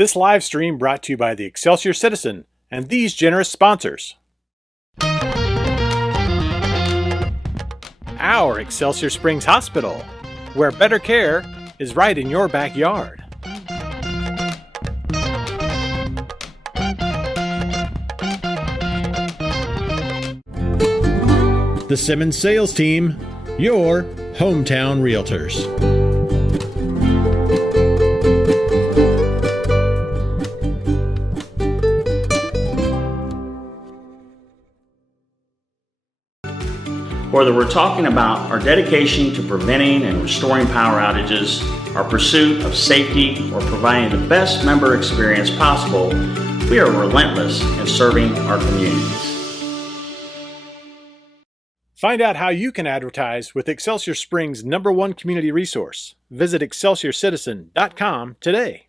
This live stream brought to you by the Excelsior Citizen and these generous sponsors. Our Excelsior Springs Hospital, where better care is right in your backyard. The Simmons Sales Team, your hometown realtors. Whether we're talking about our dedication to preventing and restoring power outages, our pursuit of safety, or providing the best member experience possible, we are relentless in serving our communities. Find out how you can advertise with Excelsior Springs' #1 community resource. Visit ExcelsiorCitizen.com today.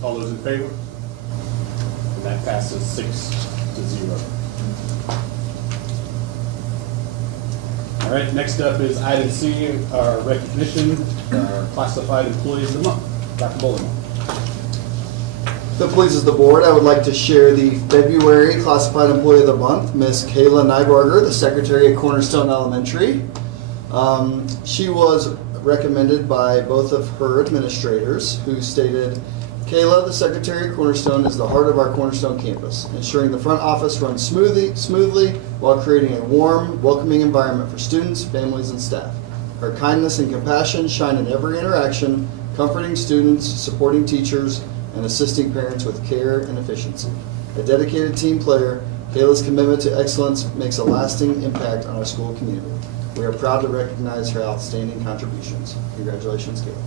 All those in favor? And that passes 6-0. All right, next up is item C, our recognition, our classified employees of the month. Dr. Bowling. If it pleases the board, I would like to share the February classified employee of the month, Miss Kayla Nybarger, the secretary at Cornerstone Elementary. She was recommended by both of her administrators, who stated, Kayla, the secretary at Cornerstone, is the heart of our Cornerstone campus, ensuring the front office runs smoothly while creating a warm, welcoming environment for students, families, and staff. Her kindness and compassion shine in every interaction, comforting students, supporting teachers, and assisting parents with care and efficiency. A dedicated team player, Kayla's commitment to excellence makes a lasting impact on our school community. We are proud to recognize her outstanding contributions. Congratulations, Kayla.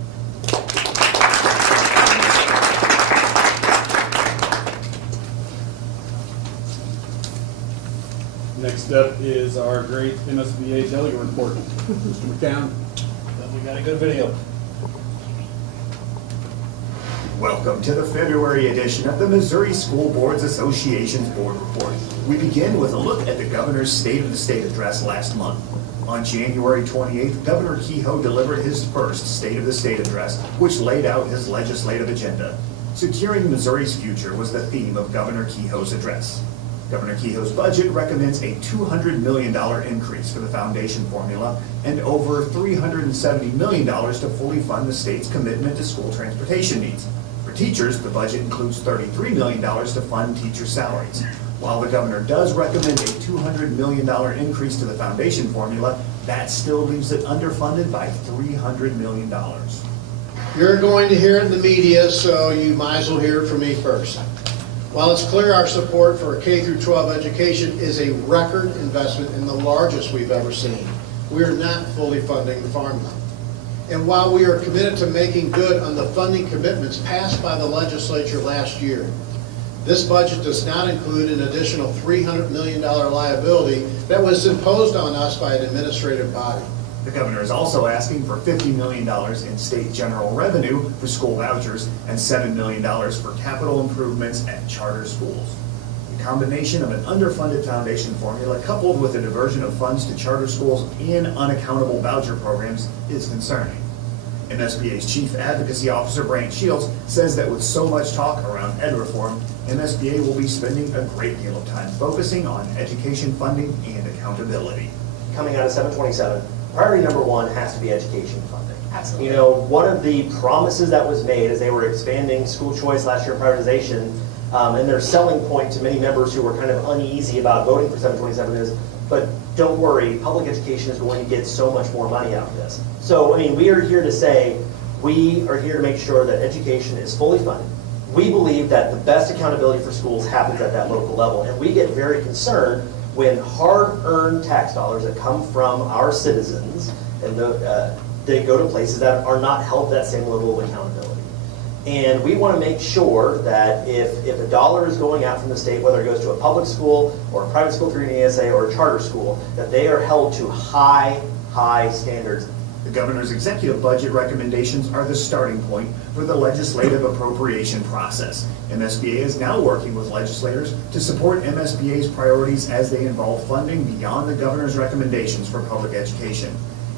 Next up is our great MSBA delegate report. Mr. McCown. We got a good video. Welcome to the February edition of the Missouri School Boards Association's Board Report. We begin with a look at the Governor's State of the State address last month. On January 28th, Governor Kehoe delivered his first State of the State address, which laid out his legislative agenda. Securing Missouri's future was the theme of Governor Kehoe's address. Governor Kehoe's budget recommends a $200 million increase for the foundation formula and over $370 million to fully fund the state's commitment to school transportation needs. For teachers, the budget includes $33 million to fund teacher salaries. While the governor does recommend a $200 million increase to the foundation formula, that still leaves it underfunded by $300 million. You're going to hear it in the media, so you might as well hear it from me first. While it's clear our support for K-12 education is a record investment and the largest we've ever seen, we are not fully funding the formula. And while we are committed to making good on the funding commitments passed by the legislature last year, this budget does not include an additional $300 million liability that was imposed on us by an administrative body. The governor is also asking for $50 million in state general revenue for school vouchers and $7 million for capital improvements at charter schools. The combination of an underfunded foundation formula coupled with a diversion of funds to charter schools and unaccountable voucher programs is concerning. MSBA's Chief Advocacy Officer Brant Shields says that with so much talk around ed reform, MSBA will be spending a great deal of time focusing on education funding and accountability. Coming out of 727, priority number one has to be education funding. Absolutely. You know, one of the promises that was made as they were expanding school choice last year in prioritization, and their selling point to many members who were kind of uneasy about voting for 727 is, but don't worry, public education is going to get so much more money out of this. So, I mean, we are here to say, we are here to make sure that education is fully funded. We believe that the best accountability for schools happens at that local level, and we get very concerned when hard-earned tax dollars that come from our citizens and they go to places that are not held to that same level of accountability. And we want to make sure that if a dollar is going out from the state, whether it goes to a public school or a private school through an ESA or a charter school, that they are held to high standards The governor's executive budget recommendations are the starting point for the legislative appropriation process. MSBA is now working with legislators to support MSBA's priorities as they involve funding beyond the governor's recommendations for public education.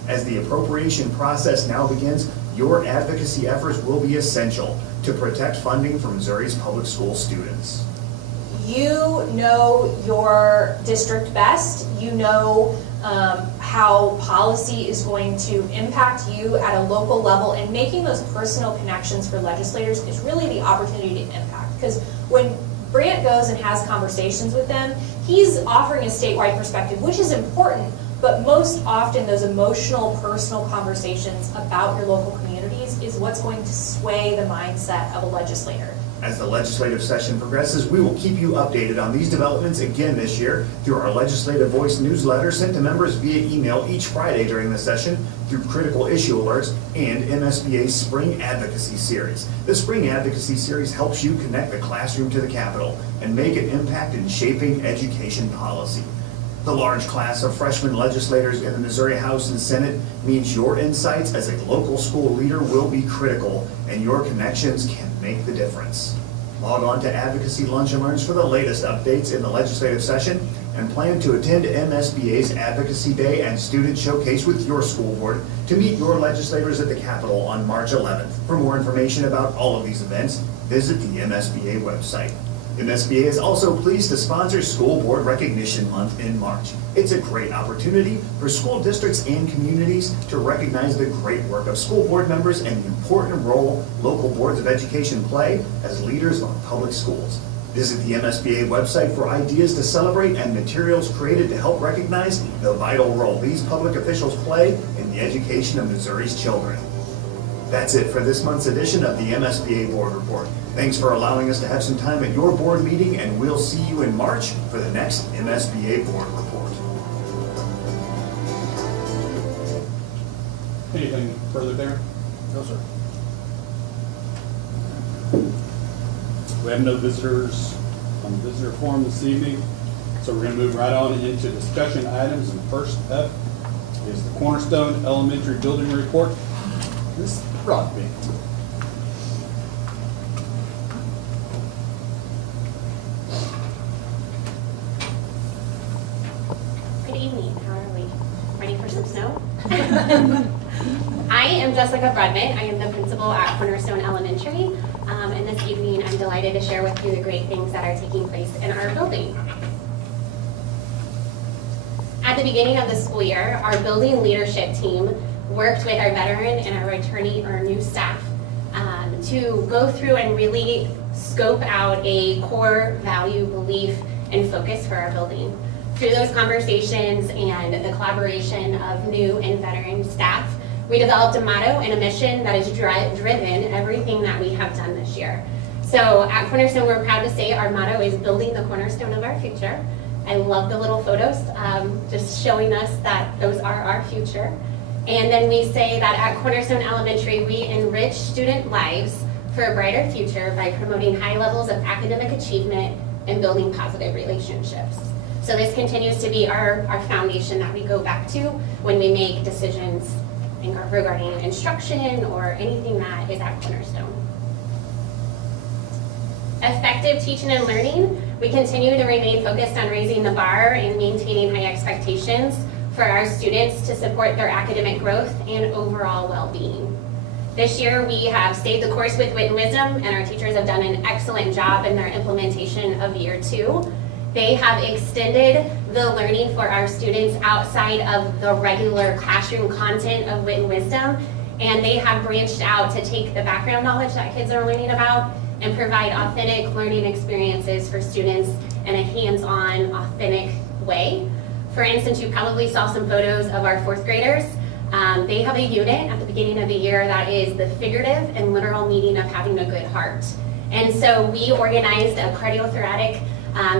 As the appropriation process now begins, your advocacy efforts will be essential to protect funding for Missouri's public school students. You know your district best. You know how policy is going to impact you at a local level, and making those personal connections for legislators is really the opportunity to impact. Because when Brant goes and has conversations with them, he's offering a statewide perspective, which is important, but most often those emotional, personal conversations about your local communities is what's going to sway the mindset of a legislator. As the legislative session progresses, we will keep you updated on these developments again this year through our Legislative Voice newsletter sent to members via email each Friday during the session, through critical issue alerts, and MSBA's Spring Advocacy Series. The Spring Advocacy Series helps you connect the classroom to the Capitol and make an impact in shaping education policy. The large class of freshman legislators in the Missouri House and Senate means your insights as a local school leader will be critical, and your connections can make the difference. Log on to Advocacy Lunch and Learns for the latest updates in the legislative session, and plan to attend MSBA's Advocacy Day and Student Showcase with your school board to meet your legislators at the Capitol on March 11th. For more information about all of these events, visit the MSBA website. MSBA is also pleased to sponsor School Board Recognition Month in March. It's a great opportunity for school districts and communities to recognize the great work of school board members and the important role local boards of education play as leaders of public schools. Visit the MSBA website for ideas to celebrate and materials created to help recognize the vital role these public officials play in the education of Missouri's children. That's it for this month's edition of the MSBA Board Report. Thanks for allowing us to have some time at your board meeting, and we'll see you in March for the next MSBA Board Report. Anything further there? No, sir. We have no visitors on the visitor forum this evening, so we're going to move right on into discussion items. And first up is the Cornerstone Elementary Building Report. Ms. Rodby. Good evening. How are we? Ready for some snow? I am Jessica Brodman. I am the principal at Cornerstone Elementary, and this evening I'm delighted to share with you the great things that are taking place in our building. At the beginning of the school year, our building leadership team worked with our veteran and our new staff to go through and really scope out a core value, belief, and focus for our building. Through those conversations and the collaboration of new and veteran staff, we developed a motto and a mission that has driven everything that we have done this year. So at Cornerstone, we're proud to say our motto is building the cornerstone of our future. I love the little photos, just showing us that those are our future. And then we say that at Cornerstone Elementary, we enrich student lives for a brighter future by promoting high levels of academic achievement and building positive relationships. So this continues to be our foundation that we go back to when we make decisions regarding instruction or anything that is at Cornerstone. Effective teaching and learning, we continue to remain focused on raising the bar and maintaining high expectations for our students to support their academic growth and overall well-being. This year, we have stayed the course with Wit and Wisdom, and our teachers have done an excellent job in their implementation of year 2. They have extended the learning for our students outside of the regular classroom content of Wit and Wisdom, and they have branched out to take the background knowledge that kids are learning about and provide authentic learning experiences for students in a hands-on, authentic way. For instance, you probably saw some photos of our 4th graders. They have a unit at the beginning of the year that is the figurative and literal meaning of having a good heart. And so we organized a cardiothoracic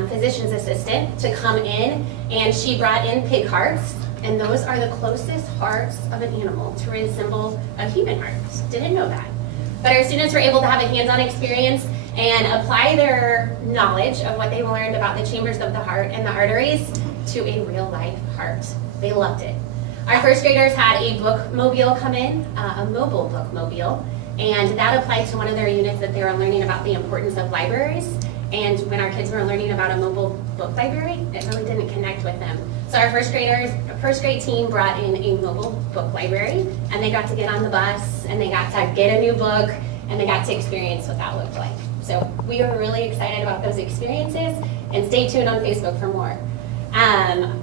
physician's assistant to come in, and she brought in pig hearts, and those are the closest hearts of an animal to resemble a human heart. Didn't know that. But our students were able to have a hands-on experience and apply their knowledge of what they learned about the chambers of the heart and the arteries to a real-life heart. They loved it. Our first graders had a bookmobile come in, a mobile bookmobile, and that applied to one of their units that they were learning about the importance of libraries. And when our kids were learning about a mobile book library, it really didn't connect with them. So our first grade team brought in a mobile book library, and they got to get on the bus, and they got to get a new book, and they got to experience what that looked like. So we were really excited about those experiences, and stay tuned on Facebook for more.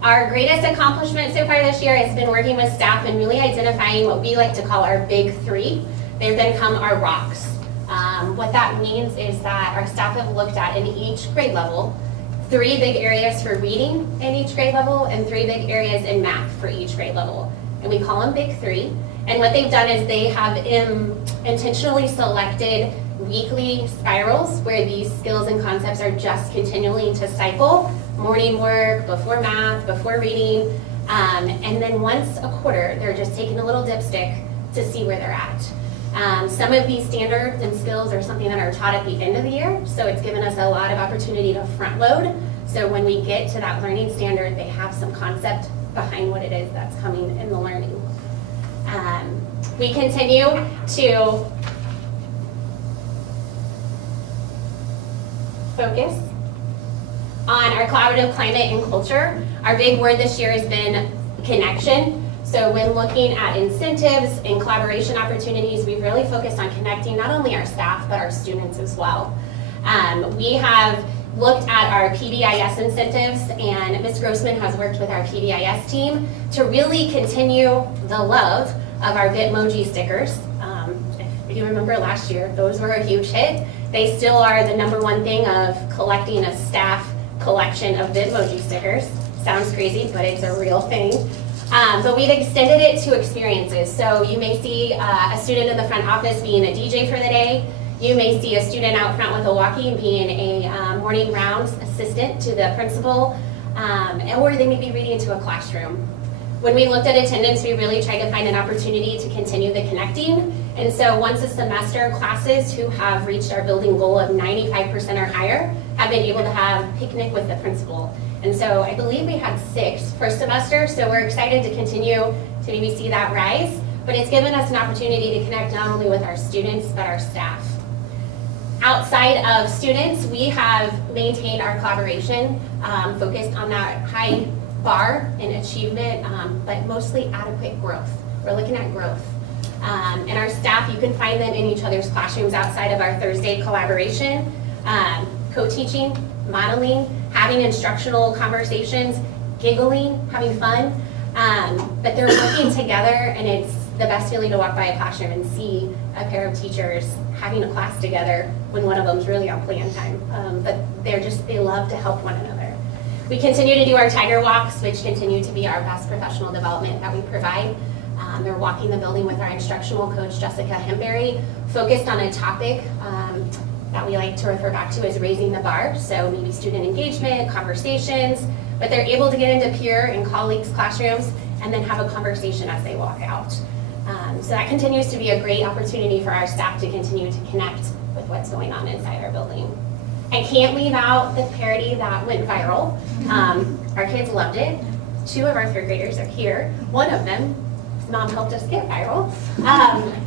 Our greatest accomplishment so far this year has been working with staff and really identifying what we like to call our big three. They've become our rocks. What that means is that our staff have looked at in each grade level 3 big areas for reading in each grade level and 3 big areas in math for each grade level. And we call them big three. And what they've done is they have intentionally selected weekly spirals where these skills and concepts are just continuing to cycle. Morning work, before math, before reading. And then once a quarter, they're just taking a little dipstick to see where they're at. Some of these standards and skills are something that are taught at the end of the year, so it's given us a lot of opportunity to front load. So when we get to that learning standard, they have some concept behind what it is that's coming in the learning. We continue to focus on our collaborative climate and culture. Our big word this year has been connection. So when looking at incentives and collaboration opportunities, we've really focused on connecting not only our staff, but our students as well. We have looked at our PBIS incentives, and Ms. Grossman has worked with our PBIS team to really continue the love of our Bitmoji stickers. If you remember last year, those were a huge hit. They still are the #1 thing of collecting a staff collection of Bitmoji stickers. Sounds crazy, but it's a real thing. But we've extended it to experiences. So you may see a student in the front office being a DJ for the day. You may see a student out front with a walkie being a morning rounds assistant to the principal, or they may be reading to a classroom. When we looked at attendance, we really tried to find an opportunity to continue the connecting. And so once a semester, classes who have reached our building goal of 95% or higher have been able to have picnic with the principal. And so I believe we had 6 first semester, so we're excited to continue to maybe see that rise. But it's given us an opportunity to connect not only with our students, but our staff. Outside of students, we have maintained our collaboration, focused on that high bar and achievement, but mostly adequate growth. We're looking at growth. And our staff, you can find them in each other's classrooms outside of our Thursday collaboration, co-teaching, modeling, having instructional conversations, giggling, having fun. But they're working together, and it's the best feeling to walk by a classroom and see a pair of teachers having a class together when one of them's really on plan time. But they love to help one another. We continue to do our tiger walks, which continue to be our best professional development that we provide. They're walking the building with our instructional coach, Jessica Hemberry, focused on a topic that we like to refer back to as raising the bar. So maybe student engagement, conversations, but they're able to get into peer and colleagues' classrooms and then have a conversation as they walk out. So that continues to be a great opportunity for our staff to continue to connect with what's going on inside our building. I can't leave out the parody that went viral. Our kids loved it. 2 of our 3rd graders are here. One of them, his mom helped us get viral.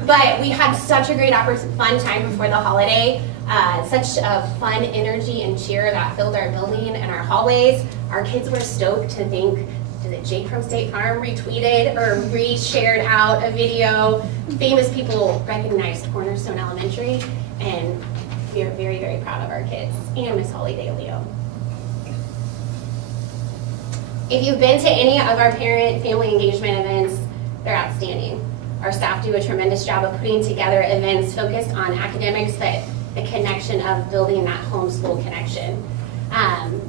But we had such a great fun time before the holiday. Such a fun energy and cheer that filled our building and our hallways. Our kids were stoked to think, did Jake from State Farm retweeted or re-shared out a video? Famous people recognized Cornerstone Elementary, and we are very, very proud of our kids and Miss Holly DeLeo. If you've been to any of our parent-family engagement events, they're outstanding. Our staff do a tremendous job of putting together events focused on academics, but the connection of building that homeschool connection.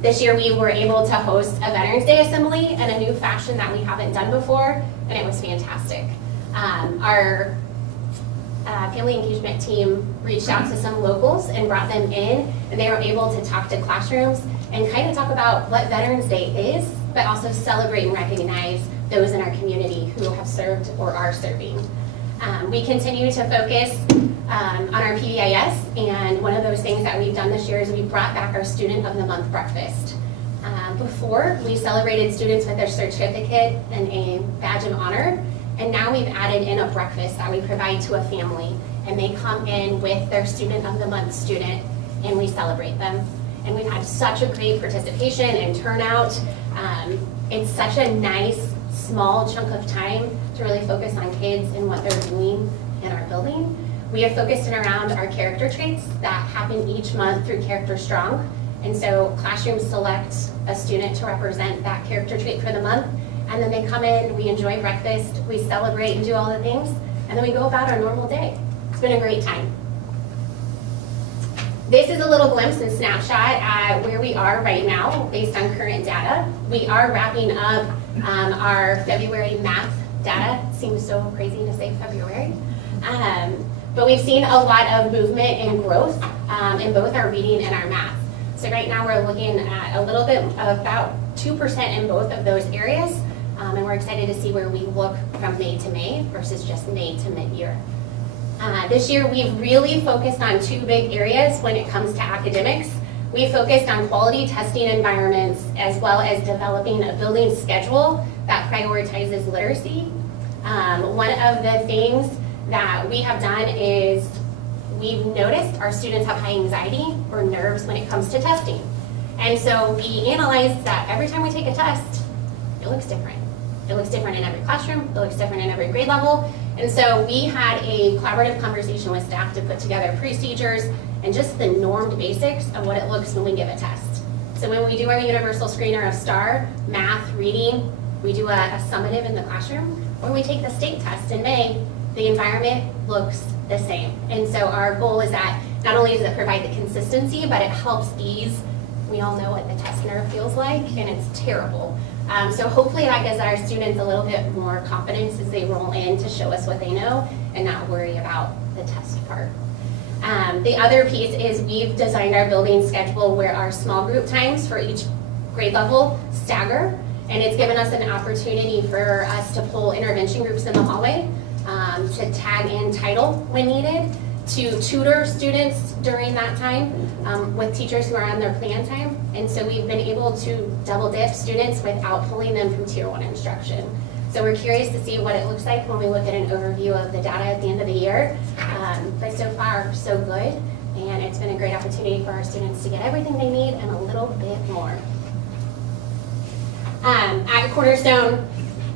This year we were able to host a Veterans Day Assembly in a new fashion that we haven't done before, and it was fantastic. Our family engagement team reached out to some locals and brought them in, and they were able to talk to classrooms and kind of talk about what Veterans Day is, but also celebrate and recognize those in our community who have served or are serving. We continue to focus on our PBIS, and one of those things that we've done this year is we brought back our Student of the Month breakfast. Before, we celebrated students with their certificate and a badge of honor, and now we've added in a breakfast that we provide to a family, and they come in with their Student of the Month student, and we celebrate them. And we've had such a great participation and turnout. It's such a nice, small chunk of time to really focus on kids and what they're doing in our building. We have focused in around our character traits that happen each month through Character Strong. And so classrooms select a student to represent that character trait for the month, and then they come in, we enjoy breakfast, we celebrate and do all the things, and then we go about our normal day. It's been a great time. This is a little glimpse and snapshot at where we are right now based on current data. We are wrapping up our February math data. Seems so crazy to say February. But we've seen a lot of movement and growth in both our reading and our math. So right now we're looking at a little bit about 2% in both of those areas. And we're excited to see where we look from May to May versus just May to mid-year. This year we've really focused on two big areas when it comes to academics. We focused on quality testing environments as well as developing a building schedule that prioritizes literacy. One of the things that we have done is we've noticed our students have high anxiety or nerves when it comes to testing. And so we analyzed that every time we take a test, it looks different. It looks different in every classroom, it looks different in every grade level. And so we had a collaborative conversation with staff to put together procedures and just the normed basics of what it looks when we give a test. So when we do our universal screener of STAR, math, reading, we do a summative in the classroom, or we take the state test in May, the environment looks the same. And so our goal is that not only does it provide the consistency, but it helps ease. We all know what the test nerve feels like, and it's terrible. So hopefully that gives our students a little bit more confidence as they roll in to show us what they know and not worry about the test part. The other piece is we've designed our building schedule where our small group times for each grade level stagger, and it's given us an opportunity for us to pull intervention groups in the hallway, to tag in title when needed, to tutor students during that time with teachers who are on their plan time. And so we've been able to double dip students without pulling them from Tier 1 instruction. So we're curious to see what it looks like when we look at an overview of the data at the end of the year. But so far, so good. And it's been a great opportunity for our students to get everything they need and a little bit more. At Cornerstone,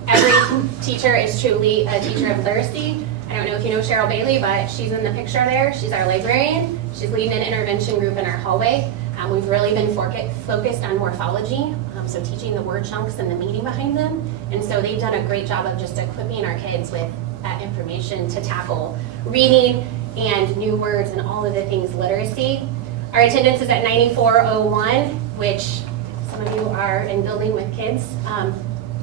every teacher is truly a teacher of literacy. I don't know if you know Cheryl Bailey, but she's in the picture there. She's our librarian. She's leading an intervention group in our hallway. We've really been focused on morphology, so teaching the word chunks and the meaning behind them. And so they've done a great job of just equipping our kids with that information to tackle reading and new words and all of the things literacy. Our attendance is at 9401, which some of you are in building with kids.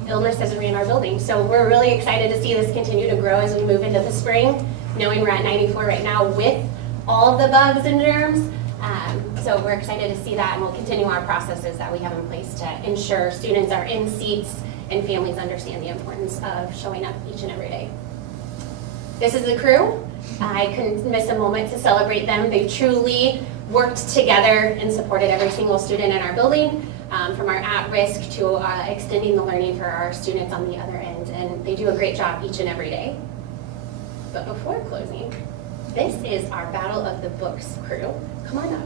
Illness has ran our building. So we're really excited to see this continue to grow as we move into the spring, knowing we're at 94 right now with all of the bugs and germs. So we're excited to see that, and we'll continue our processes that we have in place to ensure students are in seats and families understand the importance of showing up each and every day. This is the crew. I couldn't miss a moment to celebrate them. They've truly worked together and supported every single student in our building, from our at-risk to extending the learning for our students on the other end, and they do a great job each and every day. But before closing, this is our Battle of the Books crew. Come on up.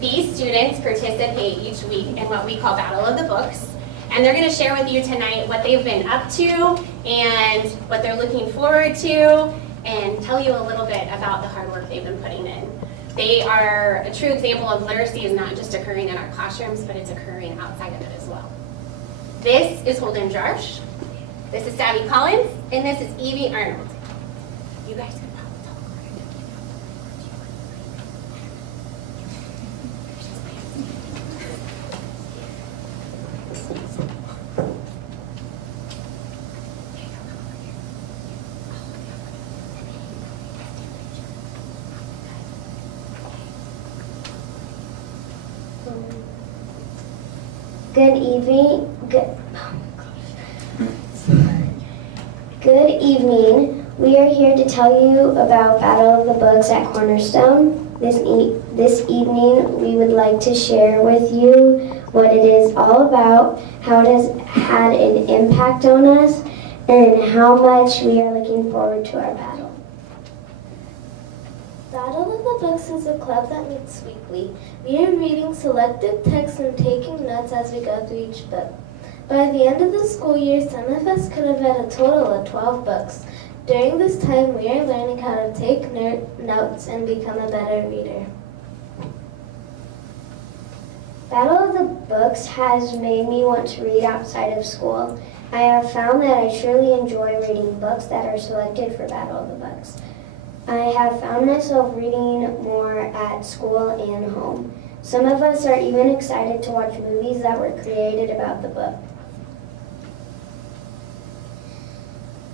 These students participate each week in what we call Battle of the Books, and they're going to share with you tonight what they've been up to and what they're looking forward to, and tell you a little bit about the hard work they've been putting in. They are a true example of literacy is not just occurring in our classrooms, but it's occurring outside of it as well. This is Holden Jarsh, this is Savvy Collins, and this is Evie Arnold. You guys can probably talk. Good evening. We are here to tell you about Battle of the Books at Cornerstone. This evening, we would like to share with you what it is all about, how it has had an impact on us, and how much we are looking forward to our battle. Battle of the Books is a club that meets weekly. We are reading selected texts and taking notes as we go through each book. By the end of the school year, some of us could have read a total of 12 books. During this time, we are learning how to take notes and become a better reader. Battle of the Books has made me want to read outside of school. I have found that I surely enjoy reading books that are selected for Battle of the Books. I have found myself reading more at school and home. Some of us are even excited to watch movies that were created about the book.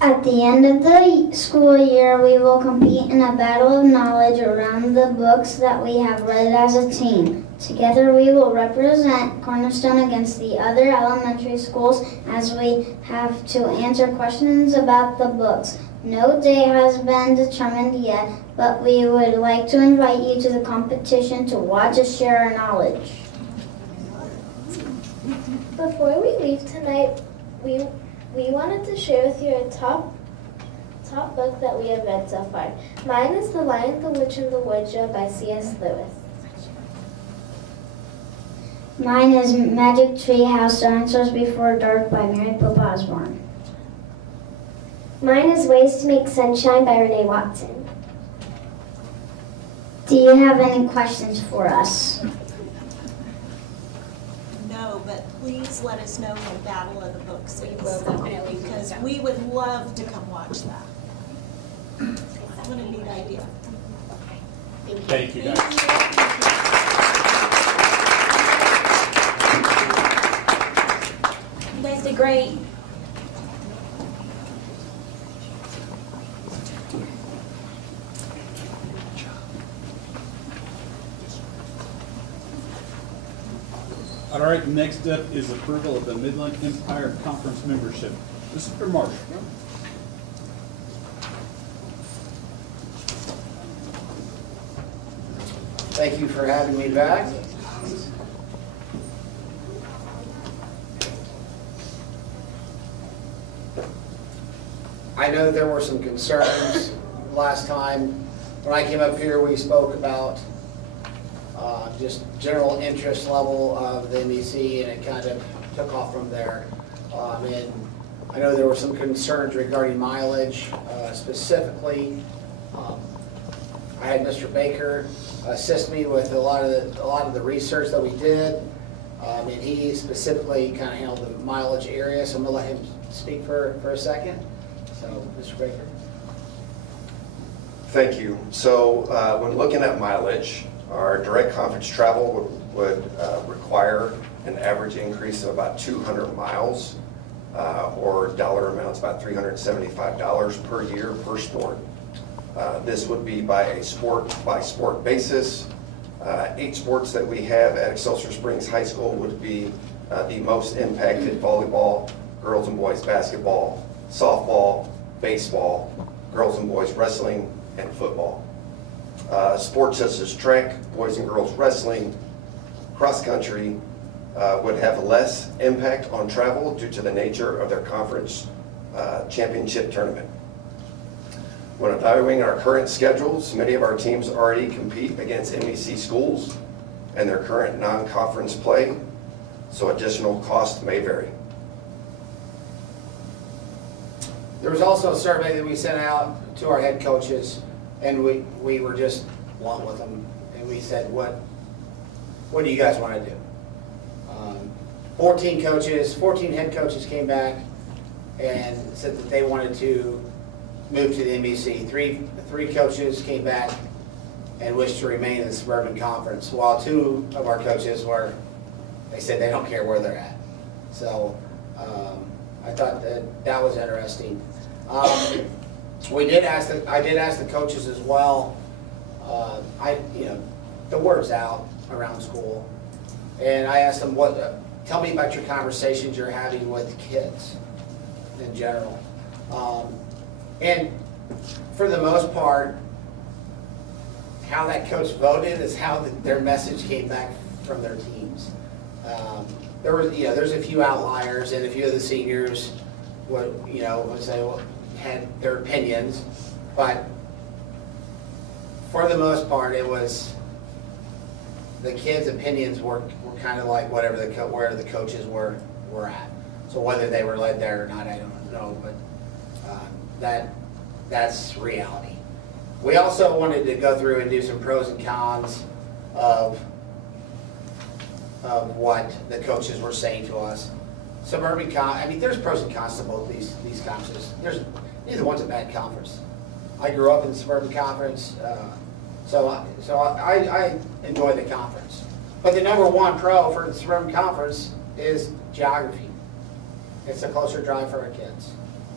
At the end of the school year, we will compete in a battle of knowledge around the books that we have read as a team. Together we will represent Cornerstone against the other elementary schools as we have to answer questions about the books. No day has been determined yet, but we would like to invite you to the competition to watch us share our knowledge. Before we leave tonight, we wanted to share with you a top book that we have read so far. Mine is The Lion, the Witch, and the Wardrobe by C.S. Lewis. Mine is Magic Tree House Dinosaurs Before Dark by Mary Pope Osborne. Mine is Ways to Make Sunshine by Renee Watson. Do you have any questions for us? No, but please let us know when Battle of the Books is. Will definitely, because we would love to come watch that. What a neat idea. Thank you, guys. You guys did great. All right, next up is approval of the Midland Empire Conference membership. Mr. Marshall. Thank you for having me back. I know there were some concerns last time. When I came up here, we spoke about just general interest level of the MEC, and it kind of took off from there. And I know there were some concerns regarding mileage, specifically. I had Mr. Baker assist me with a lot of the research that we did, and he specifically kind of handled the mileage area. So I'm gonna let him speak for a second. So, Mr. Baker. Thank you. So when looking at mileage, our direct conference travel would require an average increase of about 200 miles, or dollar amounts about $375 per year per sport. This would be by a sport-by-sport basis. 8 sports that we have at Excelsior Springs High School would be the most impacted: volleyball, girls and boys basketball, softball, baseball, girls and boys wrestling, and football. Sports such as track, boys and girls wrestling, cross country would have less impact on travel due to the nature of their conference championship tournament. When evaluating our current schedules, many of our teams already compete against MEC schools and their current non-conference play, so additional costs may vary. There was also a survey that we sent out to our head coaches, and we were just blunt with them, and we said, what do you guys want to do? 14 head coaches came back and said that they wanted to move to the MEC. Three coaches came back and wished to remain in the Suburban Conference, while 2 of our coaches they said they don't care where they're at. So I thought that was interesting. I did ask the coaches as well. The word's out around school, and I asked them, tell me about your conversations you're having with kids in general. And for the most part, how that coach voted is how their message came back from their teams. There's a few outliers, and a few of the seniors had their opinions, but for the most part, it was the kids' opinions were kind of like whatever where the coaches were at. So whether they were led there or not, I don't know, but that's reality. We also wanted to go through and do some pros and cons of what the coaches were saying to us. There's pros and cons to both these conferences. Neither one's a bad conference. I grew up in the Suburban Conference, so I enjoy the conference. But the number one pro for the Suburban Conference is geography. It's a closer drive for our kids.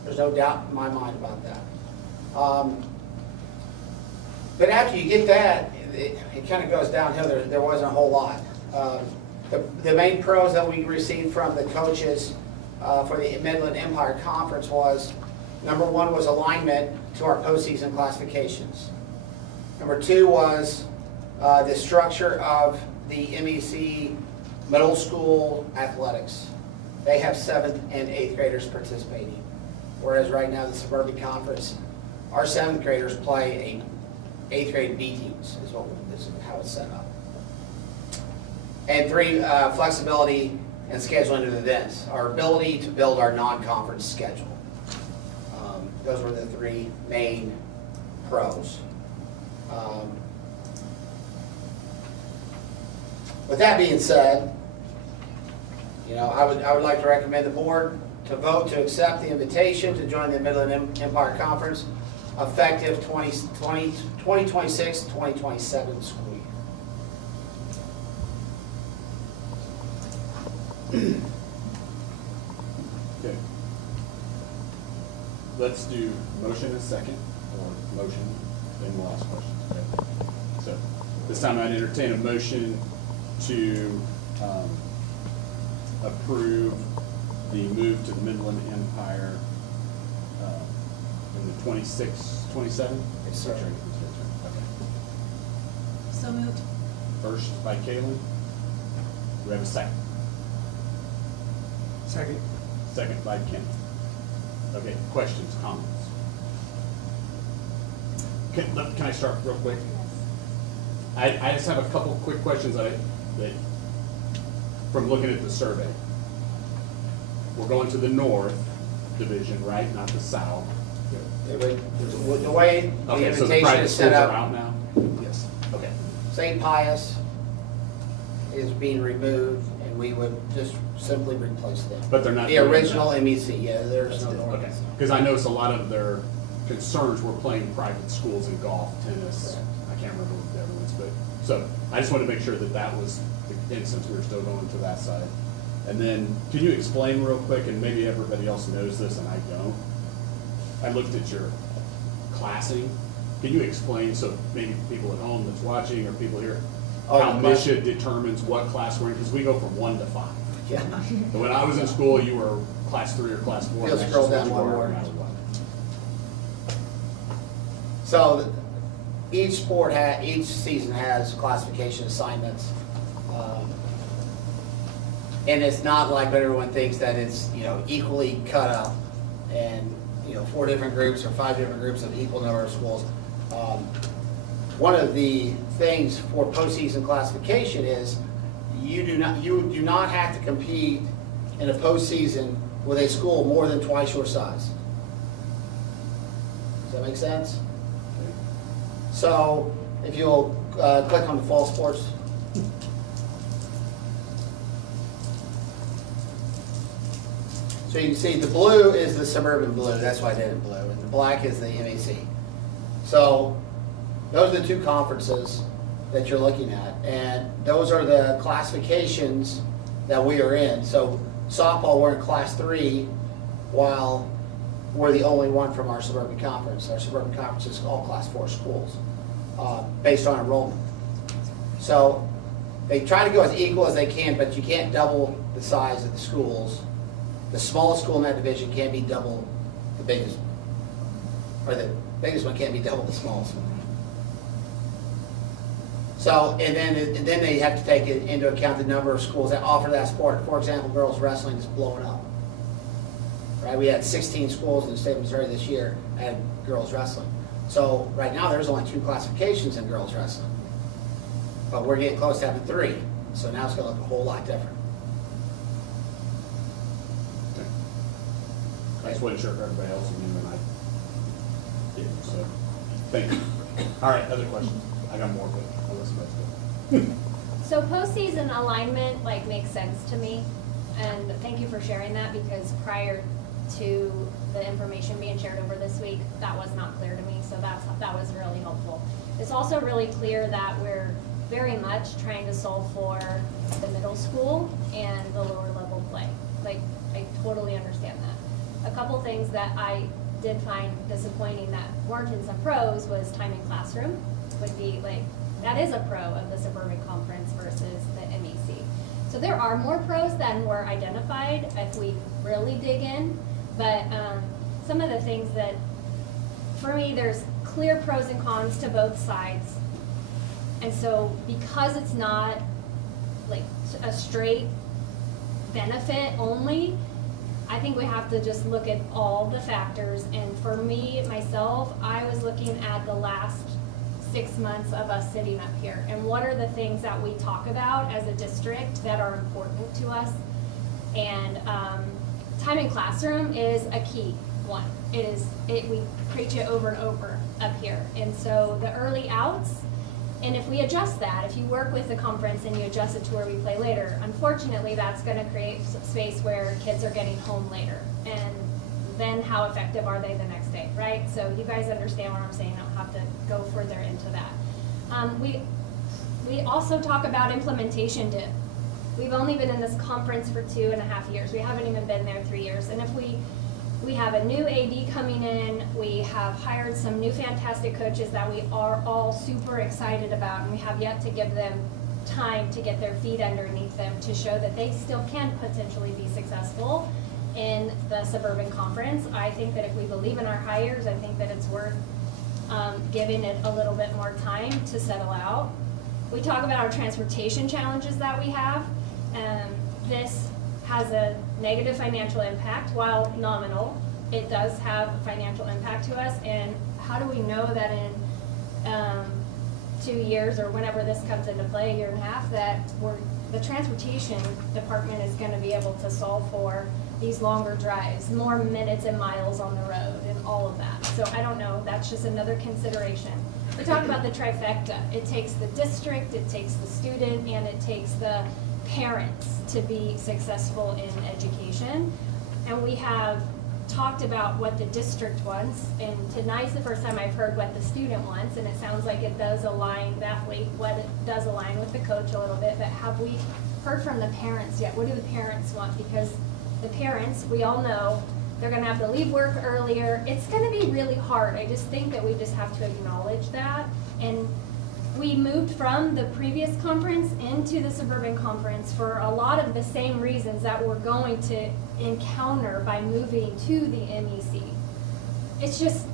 There's no doubt in my mind about that. But after you get that, it kind of goes downhill. There wasn't a whole lot. The main pros that we received from the coaches for the Midland Empire Conference was, number one was alignment to our postseason classifications. Number two was the structure of the MEC middle school athletics. They have 7th and 8th graders participating, whereas right now the Suburban Conference, our 7th graders play a 8th grade B teams, this is how it's set up. And 3, flexibility and scheduling of events, our ability to build our non-conference schedule. Those were the 3 main pros. With that being said, I would like to recommend the board to vote to accept the invitation to join the Midland Empire Conference effective 2026-2027 school year. Okay. Let's do motion and second, or motion, then we'll ask questions. Okay? So this time I'd entertain a motion to approve the move to the Midland Empire in the 26-27? Yes, sir. Okay. So moved. First by Kaylin. Do we have a second? Second. Second by Ken. Okay, questions, comments? Can I start real quick? I just have a couple quick questions that from looking at the survey. We're going to the North Division, right? Not the South. The way the Okay, so the invitation private is set schools are up, out now? yes. Okay. St. Pius is being removed, and we would just simply replace them. But they're not The doing original that. MEC, yeah, there's no North. Okay, because I noticed a lot of their concerns were playing private schools in golf, tennis, I can't remember what the other ones, but, so I just wanted to make sure that that was the instance we were still going to that side. And then, can you explain real quick, and maybe everybody else knows this and I don't, I looked at your classing. Can you explain, so maybe people at home that's watching or people here, how MSHA determines what class we're in? Because we go from 1 to 5. Yeah. And when I was in school, you were class 3 or class 4. You'll and that's scroll just down what you one were more. no matter what. So each sport each season has classification assignments. And it's not like what everyone thinks, that it's, equally cut up and, 4 different groups or 5 different groups of equal number of schools. One of the things for postseason classification is you do not have to compete in a postseason with a school more than twice your size. Does that make sense? So if you'll click on the fall sports. So you can see the blue is the Suburban blue, that's why I did it blue, and the black is the MEC. So those are the 2 conferences that you're looking at, and those are the classifications that we are in. So softball, we're in class 3, while we're the only one from our Suburban Conference. Our Suburban Conference is all class 4 schools, based on enrollment. So they try to go as equal as they can, but you can't double the size of the schools. The smallest school in that division can't be double the biggest one. Or the biggest one can't be double the smallest one. So, and then they have to take into account the number of schools that offer that sport. For example, girls wrestling is blowing up. Right, we had 16 schools in the state of Missouri this year had girls wrestling. So right now there's only 2 classifications in girls wrestling, but we're getting close to having 3. So now it's going to look a whole lot different. I just wasn't sure if everybody else knew, and I did, so, thank you. All right, other questions? I got more, but I'll let somebody go. So postseason alignment makes sense to me, and thank you for sharing that, because prior to the information being shared over this week, that was not clear to me, so that was really helpful. It's also really clear that we're very much trying to solve for the middle school and the lower level play. I totally understand that. A couple things that I did find disappointing that weren't in some pros was time in classroom would be that is a pro of the Suburban Conference versus the MEC. So there are more pros than were identified if we really dig in, but some of the things that, for me, there's clear pros and cons to both sides. And so because it's not a straight benefit only, I think we have to just look at all the factors. And for me, myself, I was looking at the last 6 months of us sitting up here and what are the things that we talk about as a district that are important to us. And time in classroom is a key one. We preach it over and over up here. And so the early outs, and if we adjust that, if you work with the conference and you adjust it to where we play later, unfortunately that's going to create space where kids are getting home later. And then how effective are they the next day, right? So you guys understand what I'm saying. I don't have to go further into that. We also talk about implementation dip. We've only been in this conference for 2.5 years. We haven't even been there 3 years. And if we have a new AD coming in, we have hired some new fantastic coaches that we are all super excited about, and we have yet to give them time to get their feet underneath them to show that they still can potentially be successful in the Suburban Conference. I think that if we believe in our hires, I think that it's worth giving it a little bit more time to settle out. We talk about our transportation challenges that we have. This has a negative financial impact. While nominal, it does have a financial impact to us. And how do we know that in 2 years or whenever this comes into play, 1.5 years, that the transportation department is going to be able to solve for these longer drives, more minutes and miles on the road, and all of that. So I don't know, that's just another consideration. We talk about the trifecta. It takes the district, it takes the student, and it takes the parents to be successful in education. And we have talked about what the district wants, and tonight's the first time I've heard what the student wants, and it sounds like it does align, definitely what it does align with the coach a little bit, but have we heard from the parents yet? What do the parents want? Because the parents, we all know, they're gonna have to leave work earlier. It's gonna be really hard. I just think that we just have to acknowledge that. And we moved from the previous conference into the Suburban Conference for a lot of the same reasons that we're going to encounter by moving to the MEC. It's just,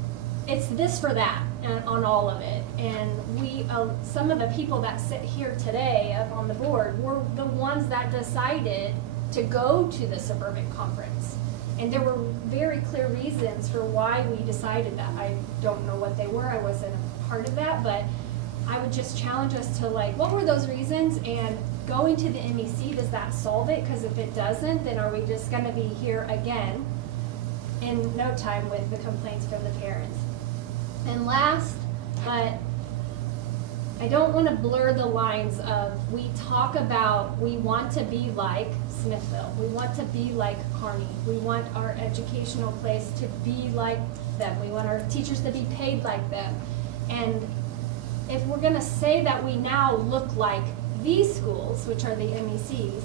it's this for that on all of it. And we, some of the people that sit here today up on the board were the ones that decided to go to the Suburban Conference. And there were very clear reasons for why we decided that. I don't know what they were, I wasn't a part of that, but I would just challenge us to what were those reasons, and going to the MEC, does that solve it? Because if it doesn't, then are we just gonna be here again in no time with the complaints from the parents? And last, but I don't want to blur the lines of, we talk about we want to be like Smithville, we want to be like Kearney, we want our educational place to be like them, we want our teachers to be paid like them. And if we're going to say that we now look like these schools, which are the MEC's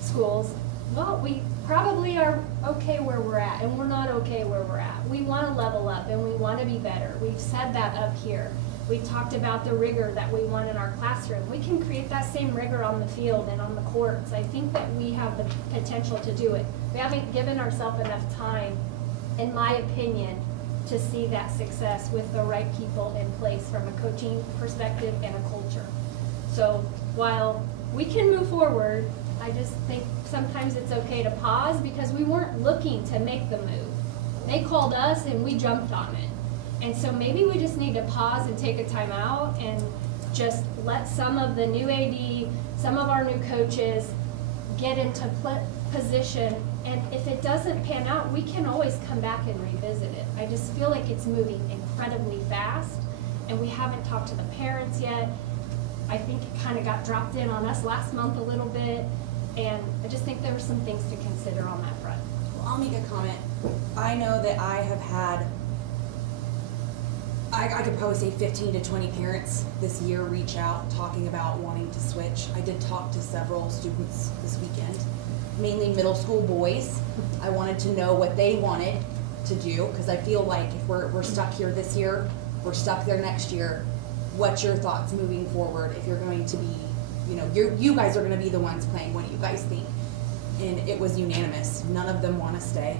schools, well, we probably are okay where we're at, and we're not okay where we're at. We want to level up, and we want to be better. We've said that up here. We've talked about the rigor that we want in our classroom. We can create that same rigor on the field and on the courts. I think that we have the potential to do it. We haven't given ourselves enough time, in my opinion, to see that success with the right people in place from a coaching perspective and a culture. So while we can move forward, I just think sometimes it's okay to pause because we weren't looking to make the move. They called us and we jumped on it. And so maybe we just need to pause and take a time out and just let some of the new AD, some of our new coaches get into position. And if it doesn't pan out, we can always come back and revisit it. I just feel like it's moving incredibly fast and we haven't talked to the parents yet. I think it kind of got dropped in on us last month a little bit. And I just think there were some things to consider on that front. Well, I'll make a comment. I know that I have had, I could probably say 15 to 20 parents this year reach out talking about wanting to switch. I did talk to several students this weekend, mainly middle school boys. I wanted to know what they wanted to do because I feel like if we're stuck here this year, we're stuck there next year. What's your thoughts moving forward? If you're going to be, you know, you guys are going to be the ones playing. What do you guys think? And it was unanimous. None of them want to stay.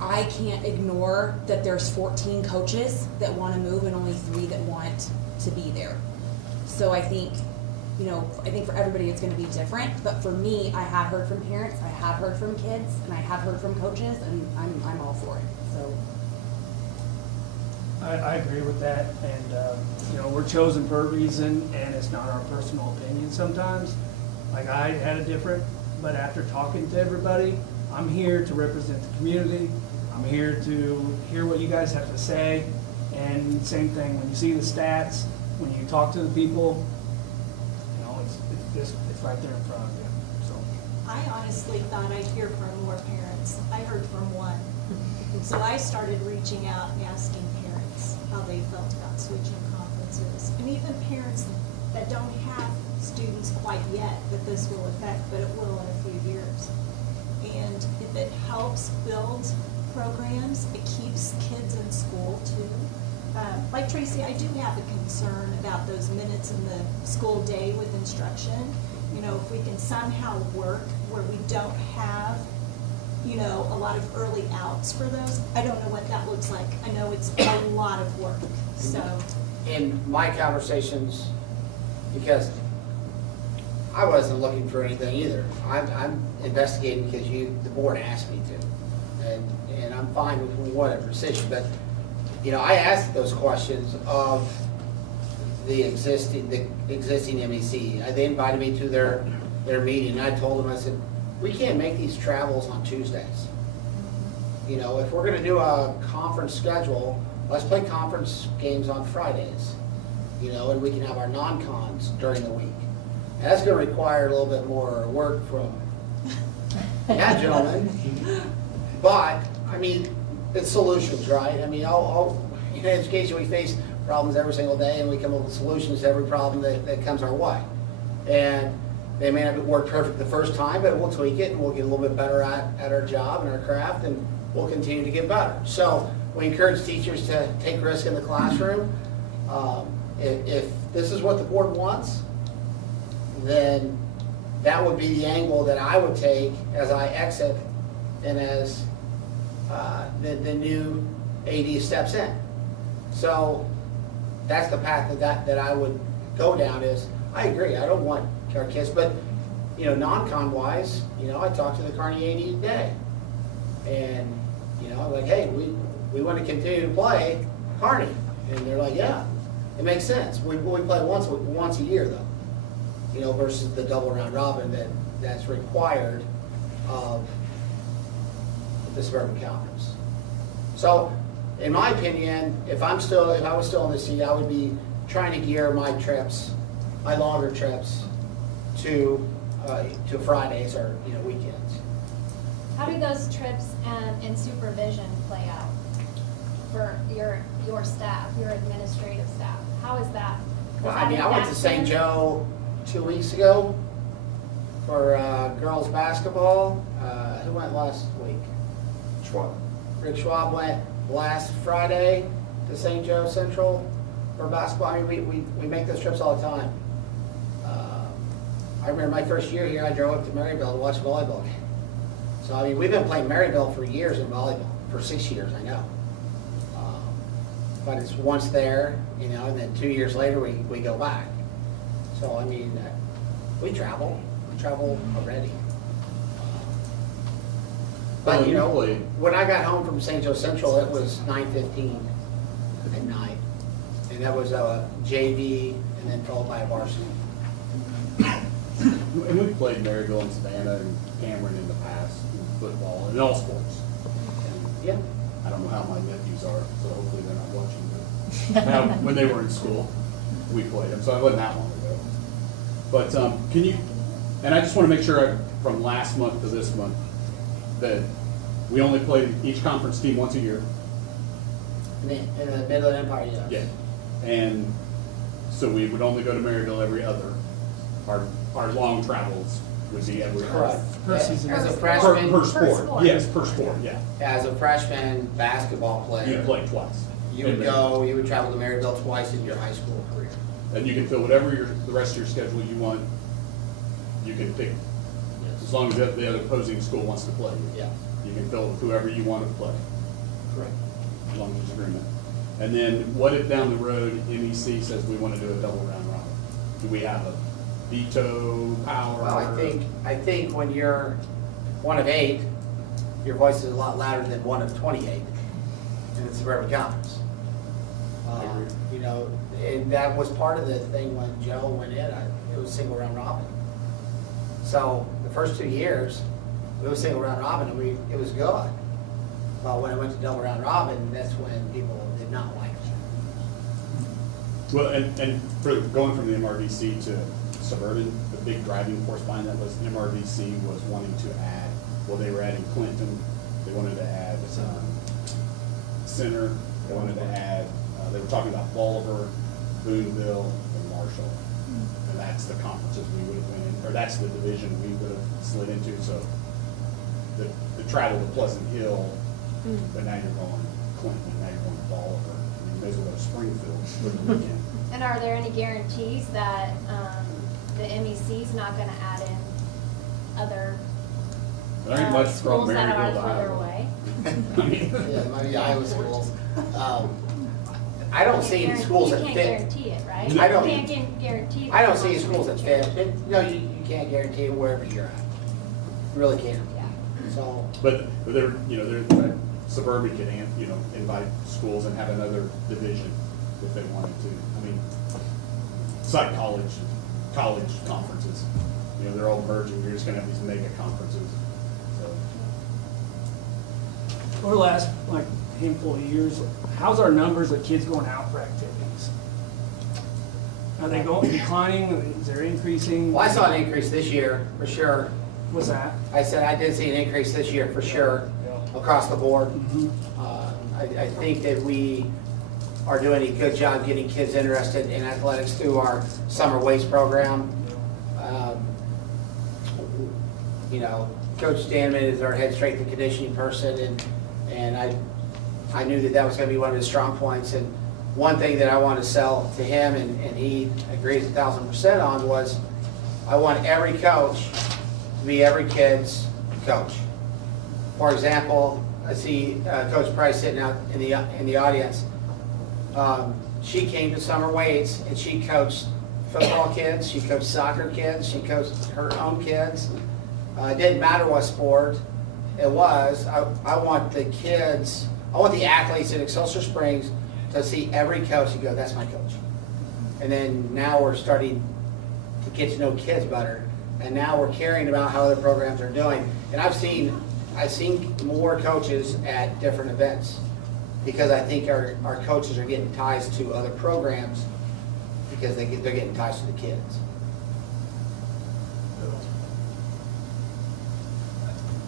I can't ignore that there's 14 coaches that want to move and only 3 that want to be there. So I think, you know, I think for everybody it's going to be different. But for me, I have heard from parents, I have heard from kids, and I have heard from coaches, and I'm all for it. So. I agree with that, and you know, we're chosen for a reason, and it's not our personal opinion sometimes. Like I had a different, but after talking to everybody, I'm here to represent the community. I'm here to hear what you guys have to say, and same thing when you see the stats, when you talk to the people, you know, it's right there in front of you. So I honestly thought I'd hear from more parents. I heard from one. So I started reaching out and asking parents how they felt about switching conferences. And even parents that don't have students quite yet that this will affect, but it will in a few years. And if it helps build programs, it keeps kids in school too. Like Tracy, I do have a concern about those minutes in the school day with instruction. You know, if we can somehow work where we don't have, you know, a lot of early outs for those. I don't know what that looks like. I know it's a lot of work, so. In my conversations, because I wasn't looking for anything either. I'm investigating because the board asked me to. And I'm fine with whatever decision, but, you know, I asked those questions of the existing MEC. They invited me to their meeting, and I told them, I said, we can't make these travels on Tuesdays. You know, if we're gonna do a conference schedule, let's play conference games on Fridays. You know, and we can have our non-cons during the week. And that's gonna require a little bit more work from that gentleman. But, I mean, it's solutions, right? I mean, in education we face problems every single day and we come up with solutions to every problem that comes our way. And they may not work perfect the first time, but we'll tweak it and we'll get a little bit better at our job and our craft, and we'll continue to get better. So we encourage teachers to take risk in the classroom. If this is what the board wants, then that would be the angle that I would take as I exit and as the new AD steps in. So that's the path that I would go down. Is I agree, I don't want our kids, but, you know, non-con wise, you know, I talked to the Kearney AD today, and, you know, like, hey, we want to continue to play Kearney, and they're like, yeah, it makes sense. We play once a year though, you know, versus the double round robin that's required of the Suburban Conference. So, in my opinion, if I was still in the seat, I would be trying to gear my trips, my longer trips, to Fridays or, you know, weekends. How do those trips and supervision play out for your staff, your administrative staff? How is that? Well, I mean, I went to St. Joe 2 weeks ago for girls basketball. Who went last week? Schwab. Rick Schwab went last Friday to St. Joe Central for basketball. I mean, we make those trips all the time. I remember my first year here, I drove up to Maryville to watch a volleyball game. So, I mean, we've been playing Maryville for years in volleyball, for 6 years, I know. But it's once there, you know, and then 2 years later we go back. So, I mean, we travel already. But, you know, when I got home from St. Joe Central, it was 9:15 at night. And that was a JV and then followed by a varsity. And we've played Maryville and Savannah and Cameron in the past, in football, and all sports. And yeah. I don't know how my nephews are, so hopefully they're not watching. But when they were in school, we played them, so it wasn't that long ago. But can you, and I just want to make sure from last month to this month that we only played each conference team once a year. In the Midland Empire, yes. Yeah. And so we would only go to Maryville every other. Our long travels would be every Correct. other. As a freshman. Per sport. Yes, per sport, yeah. As a freshman basketball player. You play twice. You would travel to Maryville twice in your high school career. And you can fill whatever the rest of your schedule you want. You can pick, as long as the other opposing school wants to play. Yeah. You can fill with whoever you want to play. Correct. As long as there's agreement. And then what if down the road MEC says we want to do a double round robin? Do we have a veto power? Well, I think when you're one of 8, your voice is a lot louder than one of 28, and it's for every conference. You know, and that was part of the thing when Joe went in. It was single round robin. So the first 2 years, it was single round robin, and it was good. But when I went to double round robin, that's when people did not like it. Well, and for going from the MRDC to Suburban, the big driving force behind that was MRDC was wanting to add, well, they were adding Clinton, they wanted to add Center, they wanted to add, they were talking about Bolivar, Boonville, and Marshall. And that's the conferences we would have went in, or that's the division we would have slid into. So the travel to Pleasant Hill, but now you're going Clinton, now you're going Bolivar. I mean, you may as well go to Springfield for the weekend. And are there any guarantees that the MEC is not going to add in other There ain't much from schools that are Maryville to further Iowa. away? Yeah, maybe Iowa schools. I don't see any schools that You fit. can't guarantee it, right? I don't- You can't guarantee. I don't see any schools that fit. No, you can't guarantee it wherever you're at. You really can't. Yeah. So. But they're, Suburban could, invite schools and have another division if they wanted to. I mean, it's like college conferences. They're all merging. You're just gonna have these mega conferences. So. Over the last handful of years, how's our numbers of kids going out for activities? Are they declining? Is there increasing? Well, I saw an increase this year for sure. What's that? I said I did see an increase this year for sure across the board. I think that we are doing a good job getting kids interested in athletics through our summer weights program. Coach Stanman is our head strength and conditioning person, and I knew that was going to be one of his strong points. And one thing that I wanted to sell to him, and he agrees 1,000% on, was I want every coach to be every kid's coach. For example, I see Coach Price sitting out in the audience. She came to summer weights and she coached football kids, she coached soccer kids, she coached her own kids. It didn't matter what sport it was. I want the kids, I want the athletes in Excelsior Springs to see every coach and go, that's my coach. And then now we're starting to get to know kids better. And now we're caring about how other programs are doing. And I've seen more coaches at different events because I think our coaches are getting ties to other programs because they're getting ties to the kids.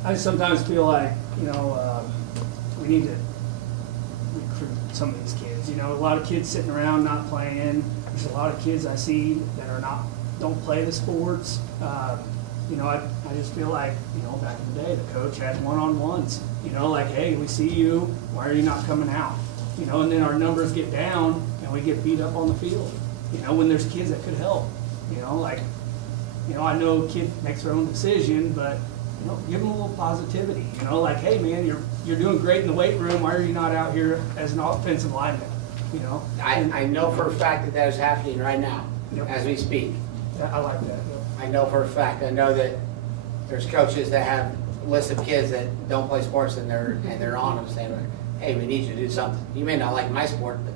I sometimes feel like, we need to recruit some of these kids. A lot of kids sitting around not playing. There's a lot of kids I see that don't play the sports. I just feel like, back in the day, the coach had one-on-ones. Hey, we see you. Why are you not coming out? And then our numbers get down and we get beat up on the field. When there's kids that could help. I know a kid makes their own decision, but give them a little positivity. Hey man, you're doing great in the weight room. Why are you not out here as an offensive lineman? I know for a fact that is happening right now as we speak. Yeah, I like that. Yep. I know for a fact, I know that there's coaches that have lists of kids that don't play sports and they're on them saying, hey, we need you to do something. You may not like my sport, but,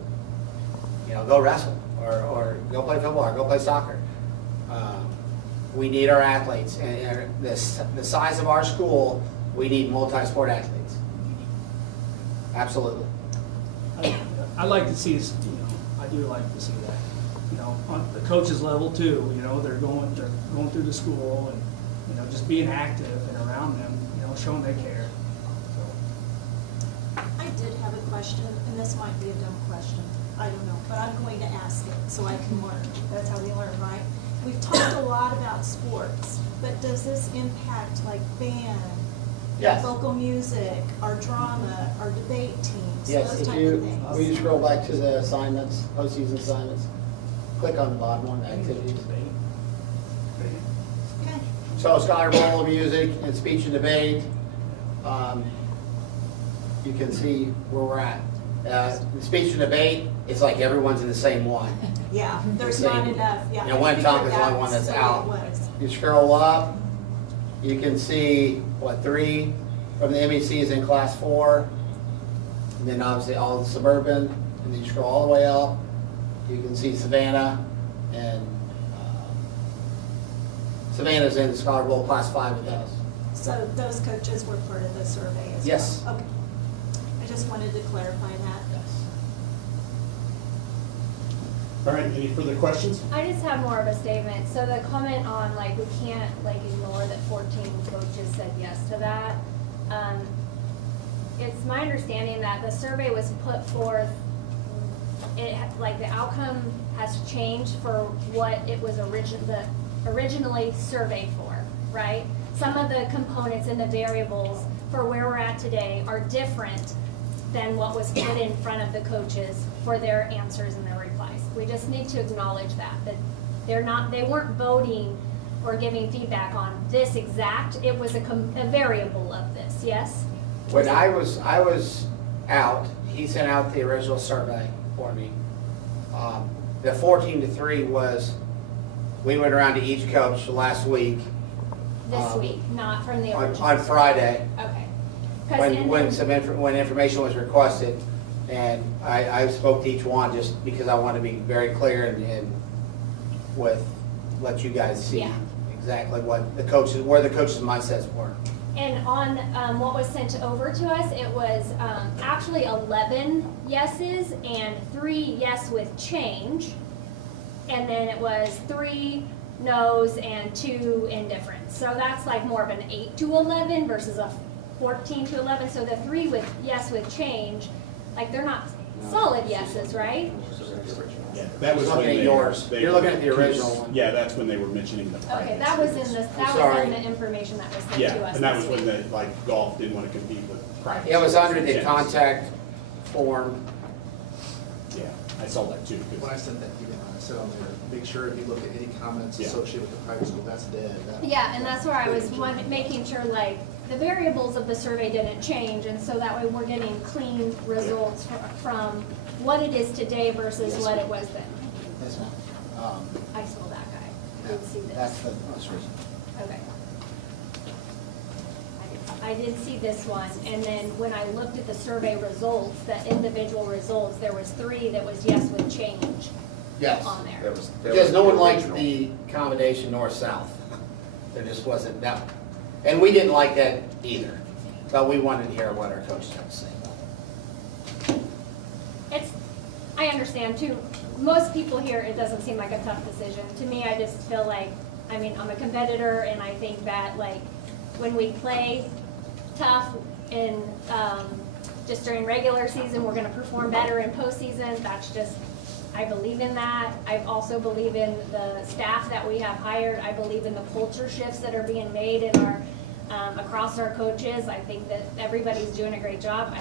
you know, go wrestle or go play football or go play soccer. We need our athletes, and the size of our school, we need multi-sport athletes. Absolutely. I like to see, I do like to see that. On the coaches level too, they're going through the school and, just being active and around them, showing they care. I did have a question, and this might be a dumb question. I don't know, but I'm going to ask it so I can learn. That's how we learn, right? We've talked a lot about sports, but does this impact like band, Yes. vocal music, our drama, our debate teams, Yes, those if type you, of things? will you scroll back to the assignments, postseason assignments? Click on the bottom one, activities. Okay. So Scholar Bowl, music, and speech and debate. You can see where we're at. The speech and debate, it's like everyone's in the same one. Yeah, there's Same. not enough. Yeah, And one I talk figured is the only one that's the way out. it was. You scroll up, you can see, 3 from the MECs in class 4, and then obviously all the suburban, and then you scroll all the way up, you can see Savannah, and Savannah's in the Scholar Bowl class 5 with us. So those coaches were part of the survey as Yes. well? Okay. I just wanted to clarify that. All right, any further questions? I just have more of a statement. So the comment on like we can't like ignore that 14 coaches said yes to that. It's my understanding that the survey was put forth. Like the outcome has changed for what it was originally surveyed for, right? Some of the components and the variables for where we're at today are different than what was put in front of the coaches for their answers and their replies. We just need to acknowledge that they weren't voting or giving feedback on this exact, it was a variable of this, yes? When I was out, he sent out the original survey for me. The 14-3 was, we went around to each coach last week. This week, not from the original. On Friday. Okay. When information was requested, and I spoke to each one just because I want to be very clear and let you guys see exactly what the coaches, where the coaches' mindsets were. And on what was sent over to us, it was actually 11 yeses and 3 yes with change. And then it was 3 no's and 2 indifferent. So that's like more of an 8 to 11 versus a 14 to 11. So the 3 with yes with change, like they're not solid yeses, right? Yeah, that was looking when at yours. You're looking at the original one. Yeah, that's when they were mentioning the private. Okay, that was in the information that was sent to us. And that was this when week. the golf didn't want to compete with private. It was under the Yes. contact form. Yeah, I saw that too. When I sent that email, I said on there, make sure if you look at any comments Yeah. associated with the private school, that's dead. Yeah, and that's where I was making sure like the variables of the survey didn't change, and so that way we're getting clean results from what it is today versus what it was then. Yes, ma'am. I saw that guy. I did see this. That's the most recent. Okay. I did see this one, and then when I looked at the survey results, the individual results, there was 3 that was yes with change Yes. on there. Because no one liked the combination north-south. There just wasn't that. And we didn't like that either. But we wanted to hear what our coaches had to say about it. I understand too. Most people here, it doesn't seem like a tough decision. To me, I just feel like, I mean, I'm a competitor, and I think that like when we play tough in just during regular season, we're going to perform better in postseason. That's just, I believe in that. I also believe in the staff that we have hired. I believe in the culture shifts that are being made in our across our coaches. I think that everybody's doing a great job.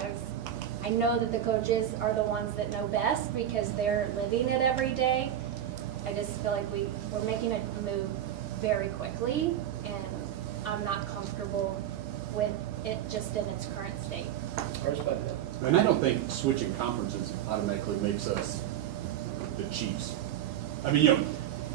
I know that the coaches are the ones that know best because they're living it every day. I just feel like we're making a move very quickly, and I'm not comfortable with it just in its current state. I respect that. And I don't think switching conferences automatically makes us the Chiefs. I mean,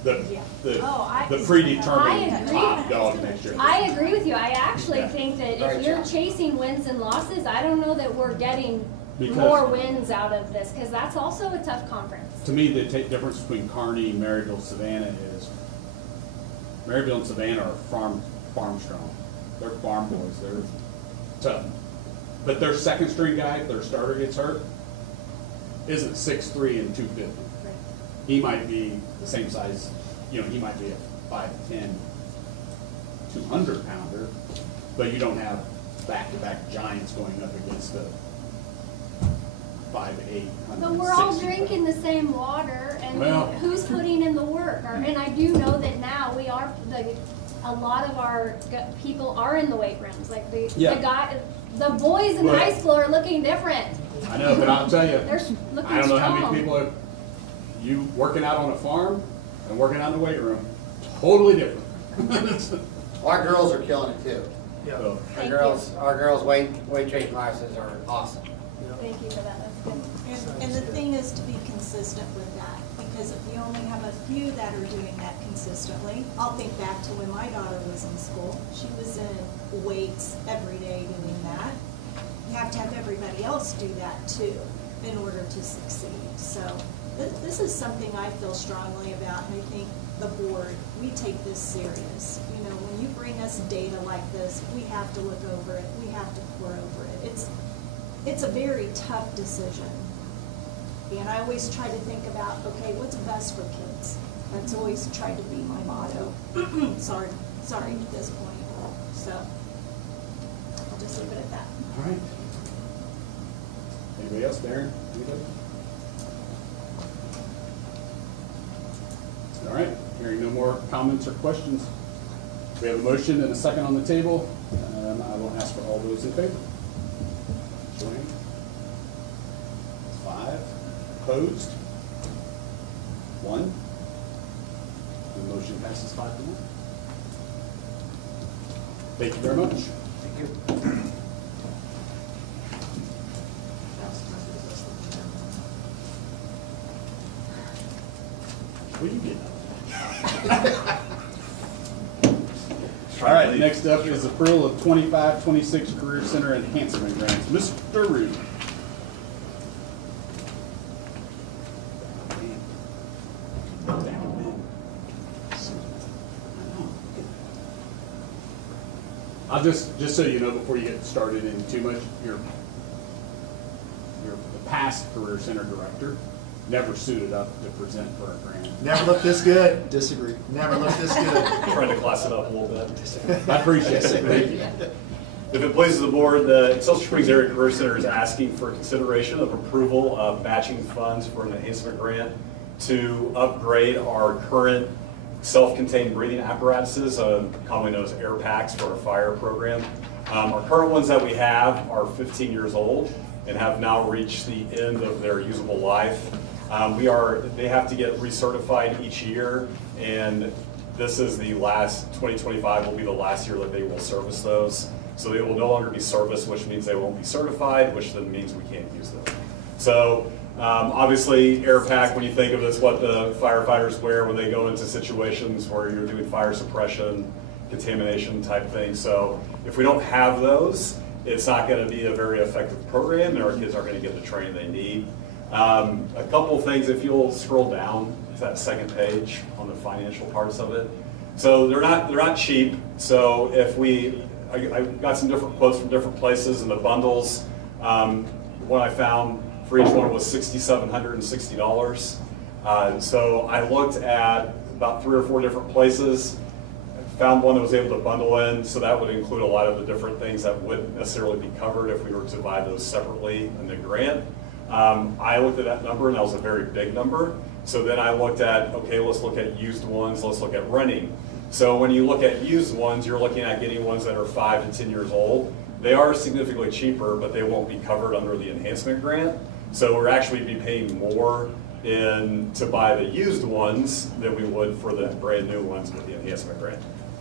the, Yeah. the, Oh, the I predetermined agree. top dog next year. I agree with you. I actually think that Great if you're job. chasing wins and losses, I don't know that we're getting Because- more wins out of this, because that's also a tough conference. To me, the difference between Kearney, Maryville, Savannah is Maryville and Savannah are farm strong. They're farm boys. They're tough. But their second string guy, if their starter gets hurt, isn't 6'3" and 250. He might be the same size, he might be a 5'10", 200 pounder, but you don't have back-to-back giants going up against a 5'8", But we're all 160. drinking the same water, and Well- who's putting in the work? And I do know that now we are, a lot of our people are in the weight rooms. Like the boys in But- high school are looking different. I know, but I'll tell you, They're looking I don't know how strong. many people are, you working out on a farm and working out in the weight room, totally different. Our girls are killing it too. So, Our girls weight training classes are awesome. Thank you for that, that's good. And the thing is to be consistent with that, because if you only have a few that are doing that consistently, I'll think back to when my daughter was in school. She was in weights every day doing that. You have to have everybody else do that too in order to succeed. So this is something I feel strongly about, and I think the board, we take this serious. When you bring us data like this, we have to look over it, we have to pour over it. It's a very tough decision. And I always try to think about, okay, what's best for kids? That's always tried to be my motto. Sorry at this point. So I'll just leave it at that. all right. Anybody else, Darren? Anybody? All right, hearing no more comments or questions. We have a motion and a second on the table. I will ask for all those in favor. Joanne? 5. Opposed? 1. The motion passes 5-1. Thank you very much. Thank you. What are you getting at? All right, next up is approval of 25-26 Career Center Enhancement Grants. Mr. Rude. I'll just so you know, before you get started in too much, you're the past Career Center Director, never suited up to present for a grant. Never looked this good. Disagree. Never looked this good. Trying to class it up a little bit. I appreciate it. Thank you. If it pleases the board, the Excelsior Springs Area Career Center is asking for consideration of approval of matching funds for an enhancement grant to upgrade our current self-contained breathing apparatuses, commonly known as air packs for our fire program. Our current ones that we have are 15 years old and have now reached the end of their usable life. They have to get recertified each year, and this is the last, 2025 will be the last year that they will service those. So they will no longer be serviced, which means they won't be certified, which then means we can't use them. So obviously, air pack, when you think of this, what the firefighters wear when they go into situations where you're doing fire suppression, contamination type things. So if we don't have those, it's not going to be a very effective program, and our kids aren't going to get the training they need. A couple of things, if you'll scroll down to that second page on the financial parts of it. So they're not cheap. So if I got some different quotes from different places, and the bundles, what I found for each one was $6,760. So I looked at about 3 or 4 different places, found one that was able to bundle in, so that would include a lot of the different things that wouldn't necessarily be covered if we were to buy those separately in the grant. I looked at that number, and that was a very big number. So then I looked at, okay, let's look at used ones, let's look at renting. So when you look at used ones, you're looking at getting ones that are 5 to 10 years old. They are significantly cheaper, but they won't be covered under the enhancement grant. So we're actually be paying more to buy the used ones than we would for the brand new ones with the enhancement grant.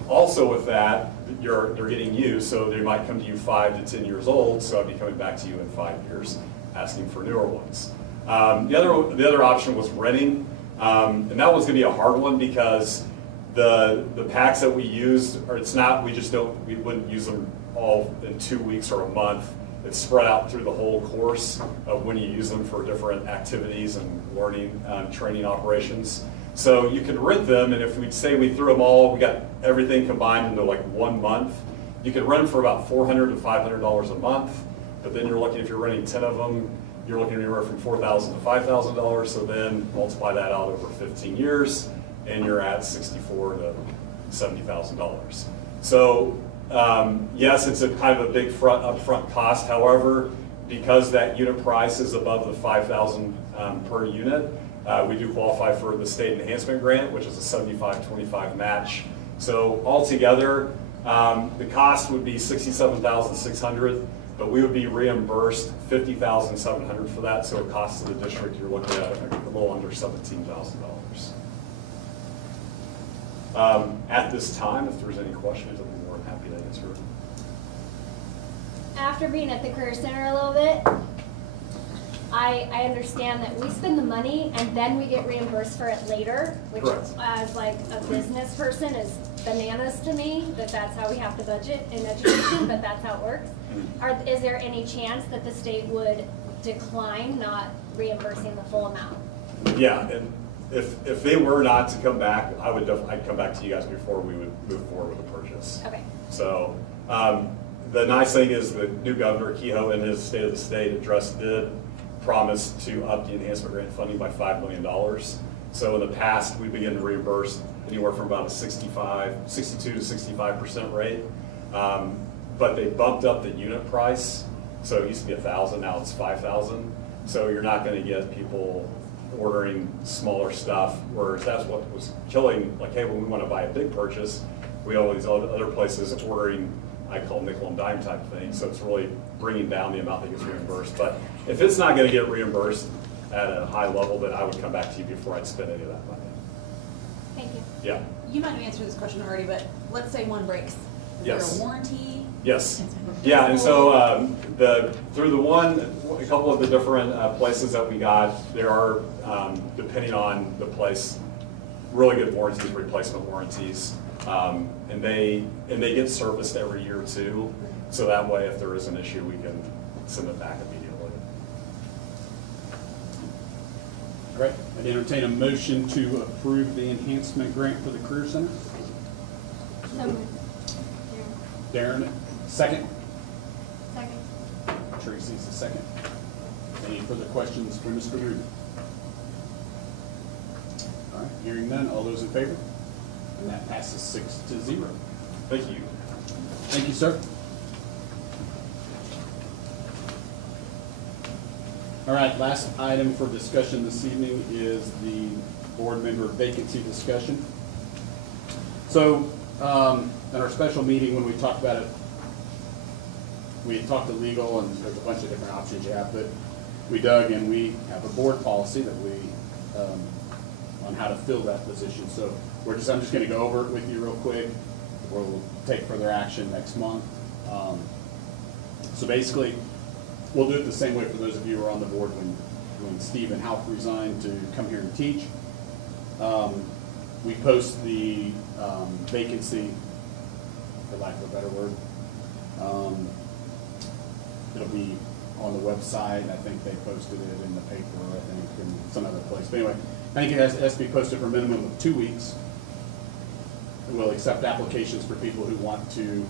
Also with that, they're getting used, so they might come to you 5 to 10 years old, so I'd be coming back to you in 5 years asking for newer ones. The other option was renting. And that one's gonna be a hard one because the packs that we used, or it's not, we wouldn't use them all in 2 weeks or a month. It's spread out through the whole course of when you use them for different activities and learning, training operations. So you could rent them, and if we'd say we threw them all, we got everything combined into like 1 month, you could rent them for about $400 to $500 a month. But then you're looking, if you're renting 10 of them, you're looking anywhere from $4,000 to $5,000. So then multiply that out over 15 years, and you're at $64,000 to $70,000. So yes, it's a kind of a big upfront cost. However, because that unit price is above the $5,000 per unit, we do qualify for the state enhancement grant, which is a 75-25 match. So altogether, the cost would be $67,600, but we would be reimbursed $50,700 for that. So it costs the district, you're looking at a little under $17,000. At this time, if there's any questions, I'd be more than happy to answer. After being at the Career Center a little bit, I understand that we spend the money and then we get reimbursed for it later, which Correct. as like a business person is bananas to me, that's how we have to budget in education, but that's how it works. Is there any chance that the state would decline not reimbursing the full amount? Yeah, and if they were not to come back, I'd come back to you guys before we would move forward with the purchase. Okay. So the nice thing is the new governor, Kehoe, in his State of the State address did promise to up the enhancement grant funding by $5 million. So in the past, we began to reimburse anywhere from about a 62 to 65% rate. But they bumped up the unit price. So it used to be 1,000, now it's 5,000. So you're not going to get people ordering smaller stuff, whereas that's what was killing, like, hey, when we want to buy a big purchase, we have all these other places ordering, I call nickel and dime type things. So it's really bringing down the amount that gets reimbursed. But if it's not going to get reimbursed at a high level, then I would come back to you before I'd spend any of that money. Thank you. Yeah. You might have answered this question already, but let's say one breaks. Is Yes. there a warranty? Yes. Yeah, and so through a couple of the different places that we got, there are, depending on the place, really good warranties, replacement warranties. And they get serviced every year too. So that way, if there is an issue, we can send it back immediately. All right, I'd entertain a motion to approve the enhancement grant for the Career Center. Darren, second. Second. Tracy's the second. Any further questions for Mr. Ruby? All right, hearing none, all those in favor? And that passes 6-0. Thank you. Thank you, sir. All right, last item for discussion this evening is the board member vacancy discussion. So, in our special meeting, when we talked about it, we had talked to legal, and there's a bunch of different options you have, but we dug and we have a board policy that we, on how to fill that position. So I'm just gonna go over it with you real quick. We'll take further action next month. So basically, we'll do it the same way for those of you who were on the board when Steve and Halp resigned to come here and teach. We post the vacancy, for lack of a better word. It'll be on the website. I think they posted it in the paper, I think, in some other place. But anyway, I think it has to be posted for a minimum of 2 weeks. We'll accept applications for people who want to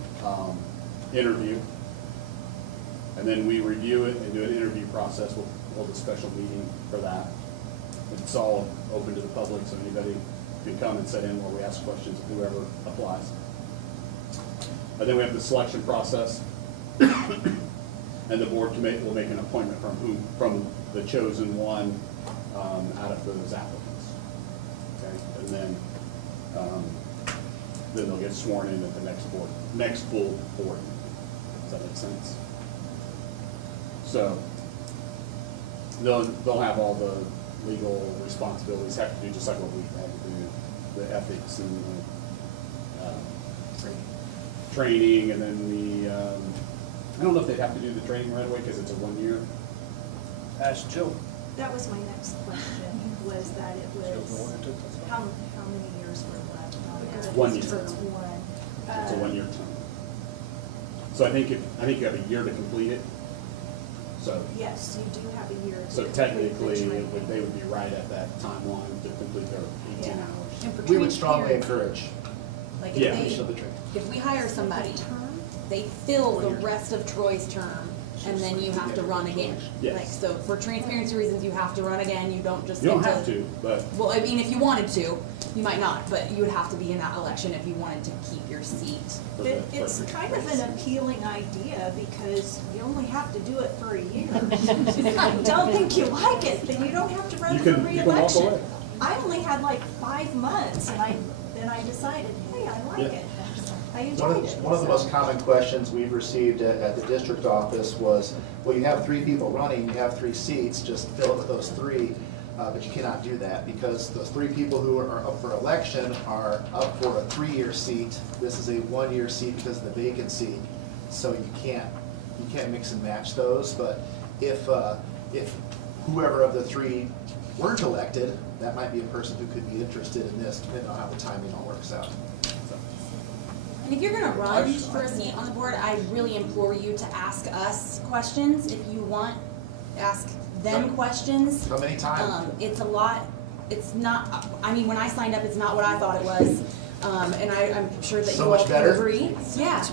interview. And then we review it and do an interview process. We'll hold a special meeting for that. It's all open to the public, so anybody can come and sit in while we ask questions of whoever applies. And then we have the selection process. And the board will make an appointment from the chosen one out of those applicants. Okay, and then they'll get sworn in at the next full board. Does that make sense? So they'll have all the legal responsibilities, have to do just like what we had to do, the ethics and training, and then I don't know if they'd have to do the training right away because it's a 1 year. Ask Joe. That was my next question, was that it was, how many years were left on that? 1 year. So it's one. It's a 1 year term. So I think you have a year to complete it. So Yes, you do have a year. to so complete technically, the training. they would be right at that timeline to complete their 18 hours. And for We would strongly transparency, encourage Like Yeah. if completion of the they, training. if we hire somebody, they fill the rest of Troy's term, and then you have to run again. Yes. Like, so for transparency reasons, you have to run again, you don't just You don't get have to, but Well, I mean, if you wanted to, you might not, but you would have to be in that election if you wanted to keep your seat. It's kind of an appealing idea because you only have to do it for a year. If I don't think you like it, then you don't have to run You for can walk re-election. away. I only had like 5 months and then I decided, hey, I like it. I enjoyed it. One of the most common questions we've received at the district office was, well, you have 3 people running, you have 3 seats, just fill it with those 3. But you cannot do that because those 3 people who are up for election are up for a 3-year seat. This is a 1-year seat because of the vacancy. So you can't mix and match those. But if whoever of the 3 weren't elected, that might be a person who could be interested in this, depending on how the timing all works out. And if you're gonna run for a seat on the board, I really implore you to ask us questions. If you want, ask them questions. How many times? It's a lot, it's not, I mean, when I signed up, it's not what I thought it was. And I'm sure that So you all much can better? agree. Yeah.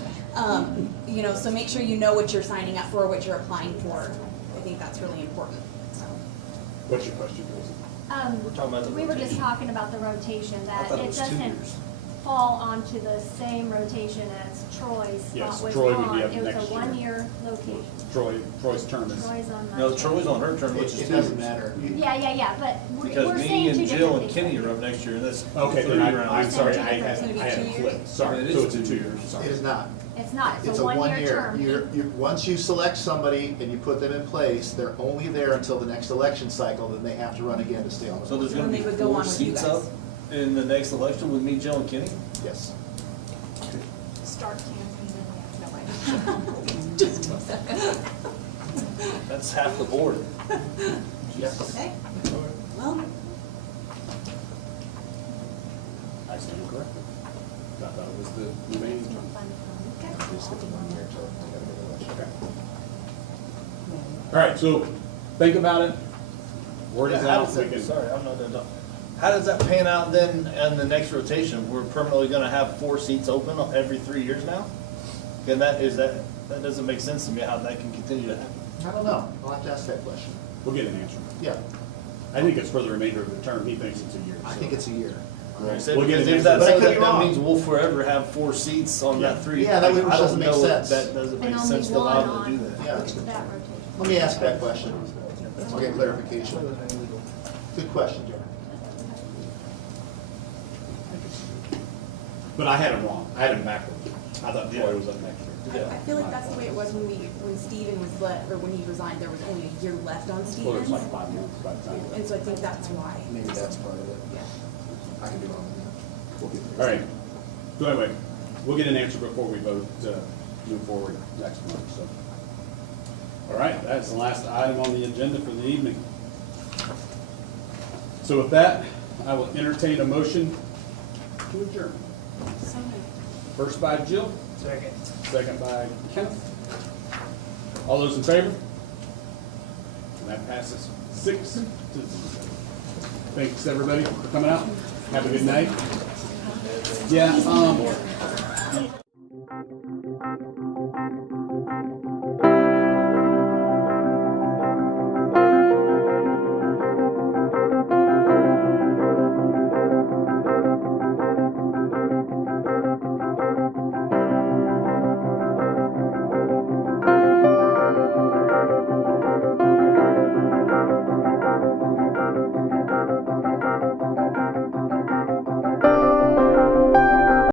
You know, so make sure you know what you're signing up for, what you're applying for. I think that's really important. what's your question, Rosie? We were just talking about the rotation, I that thought it it was 2 doesn't years. fall onto the same rotation as Troy's Yes, spot was Troy would on. be up It was next a year. 1-year location. Troy's term is. Troy's on my. No, Troy's on her term, which is It 2 doesn't years. matter. Yeah, but we're Because saying me two and Jill different and things. Kenny are up next year, and that's. Okay, then 3 I'm rounds. sorry, I It's gonna be had 2 it years? flipped. Sorry, It so is it's a 2 2 years. years, sorry. It is not. It's not, It's a a 1 1-year year. term. Once you select somebody and you put them in place, they're only there until the next election cycle, then they have to run again to stay on the So board. there's gonna Then be they would go 4 on with you seats guys. up in the next election with me, Jill, and Kenny? Yes. Start campaigning. No, I Just a second. That's half the board. Yes. Okay. Well, I stand corrected. I thought it was the remaining term. Okay. All right, so think about it. Word is Yeah, how out. does We that- can. Sorry, I'm not done talking. How does that pan out then in the next rotation? We're permanently gonna have 4 seats open every 3 years now? And that doesn't make sense to me how that can continue to happen. I don't know. I'll have to ask that question. We'll get an answer. Yeah, I think it's for the remainder of the term. He thinks it's a year. I so. think it's a year. We'll Because get an if answer. that's But I so, could be that wrong. means we'll forever have 4 seats on that 3. Yeah, that I which don't doesn't make know sense. That doesn't And make only sense to allow one them to do on that. Yeah. that rotation. Let me ask that question. I'll get clarification. Good question, Jeremy. But I had him wrong. I had him backwards. I thought Troy was up next year. I feel like that's the way it was when Steven was when he resigned, there was only a year left on Well, Steven's. it's like 5 months by the time. And so I think that's why. Maybe that's part of it. Yeah. I could be wrong. We'll get All right. So anyway, we'll get an answer before we vote to move forward next month, so. All right, that's the last item on the agenda for the evening. So with that, I will entertain a motion to adjourn. First by Jill. Second. Second by Kenneth. All those in favor? And that passes 6-0. Thanks, everybody, for coming out. Have a good night. Yeah,